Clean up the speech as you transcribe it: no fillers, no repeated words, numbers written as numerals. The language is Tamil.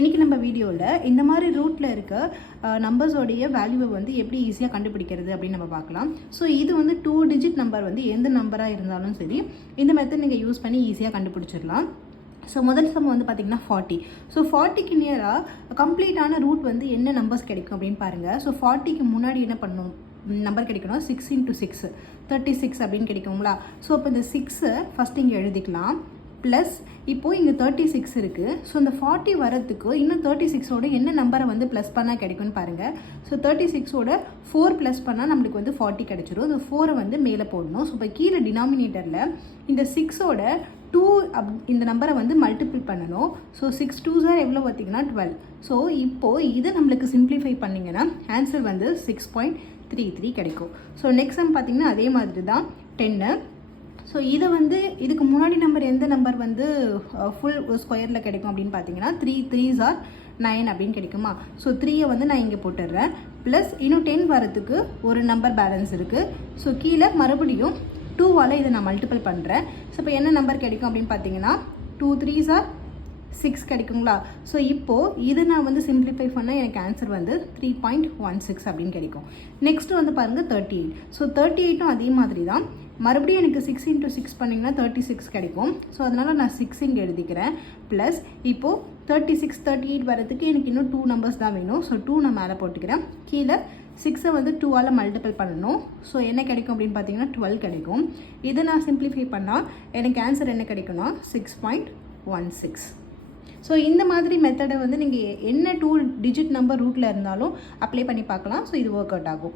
இன்றைக்கி நம்ம வீடியோவில் இந்த மாதிரி ரூட்டில் இருக்க நம்பர்ஸோடைய வேல்யூவை வந்து எப்படி ஈஸியாக கண்டுபிடிக்கிறது அப்படின்னு நம்ம பார்க்கலாம். ஸோ இது வந்து 2 டிஜிட் நம்பர் வந்து எந்த நம்பராக இருந்தாலும் சரி இந்த மெத்தட் நீங்கள் யூஸ் பண்ணி ஈஸியாக கண்டுபிடிச்சிடலாம். ஸோ முதல் சம் வந்து பார்த்திங்கன்னா 40. ஸோ 40க்கு நியராக கம்ப்ளீட்டான ரூட் வந்து என்ன நம்பர்ஸ் கிடைக்கும் அப்படின்னு பாருங்கள். ஸோ 40க்கு முன்னாடி என்ன பண்ணணும் நம்பர் கிடைக்கணும் 6 × 6 36 அப்படின்னு கிடைக்குங்களா. ஸோ இப்போ இந்த 6 ஃபஸ்ட் இங்கே எழுதிக்கலாம். ப்ளஸ் இப்போது இங்கே 36 இருக்குது. ஸோ இந்த 40 வரத்துக்கு இன்னும் 36ஓட என்ன நம்பரை வந்து ப்ளஸ் பண்ணால் கிடைக்கும்னு பாருங்கள். ஸோ 36ஓட 4 ப்ளஸ் பண்ணால் நம்மளுக்கு வந்து 40 கிடைச்சிடும். இந்த 4 வந்து மேலே போடணும். ஸோ இப்போ கீழே டினாமினேட்டரில் இந்த 6ஓட 2 இந்த நம்பரை வந்து மல்டிபிள் பண்ணணும். ஸோ 6 2s எவ்வளோ பார்த்திங்கன்னா 12. ஸோ இப்போது இதை நம்மளுக்கு சிம்ப்ளிஃபை பண்ணிங்கன்னா ஆன்சர் வந்து 6.33 கிடைக்கும். ஸோ நெக்ஸ்ட் சம் பார்த்திங்கன்னா அதே மாதிரி தான் 10. ஸோ இதை வந்து இதுக்கு முன்னாடி நம்பர் எந்த நம்பர் வந்து ஃபுல் ஸ்கொயரில் கிடைக்கும் அப்படின்னு பார்த்தீங்கன்னா 3 3s 9 அப்படின்னு கிடைக்குமா. ஸோ 3யை வந்து நான் இங்கே போட்டுடுறேன். ப்ளஸ் இன்னும் 10 வரத்துக்கு ஒரு நம்பர் பேலன்ஸ் இருக்குது. ஸோ கீழே மறுபடியும் 2வால் இதை நான் மல்டிபிள் பண்ணுறேன். ஸோ இப்போ என்ன நம்பர் கிடைக்கும் அப்படின்னு பார்த்தீங்கன்னா 2 3s 6 கிடைக்குங்களா. ஸோ இப்போது இதை நான் வந்து சிம்ப்ளிஃபை பண்ணால் எனக்கு ஆன்சர் வந்து 3.16 அப்படின்னு கிடைக்கும். நெக்ஸ்ட்டு வந்து பாருங்கள் 38. ஸோ 38ம் அதே மாதிரி தான். மறுபடியும் எனக்கு 6 × 6 பண்ணிங்கன்னா 36 கிடைக்கும். ஸோ அதனால் நான் 6 இங்கே எழுதிக்கிறேன். ப்ளஸ் இப்போது 36 38 வரதுக்கு எனக்கு இன்னும் 2 நம்பர்ஸ் தான் வேணும். ஸோ 2 நான் மேலே போட்டுக்கிறேன். கீழே 6ஐ வந்து 2ஆல் மல்டிபிள் பண்ணணும். ஸோ என்ன கிடைக்கும் அப்படின்னு பார்த்தீங்கன்னா 12 கிடைக்கும். இதை நான் சிம்ப்ளிஃபை பண்ணால் எனக்கு ஆன்சர் என்ன கிடைக்கும்னா 6.16. ஸோ இந்த மாதிரி மெத்தடை வந்து நீங்கள் என்ன 2 டிஜிட் நம்பர் ரூட்டில் இருந்தாலும் அப்ளை பண்ணி பார்க்கலாம். ஸோ இது ஒர்க் அவுட் ஆகும்.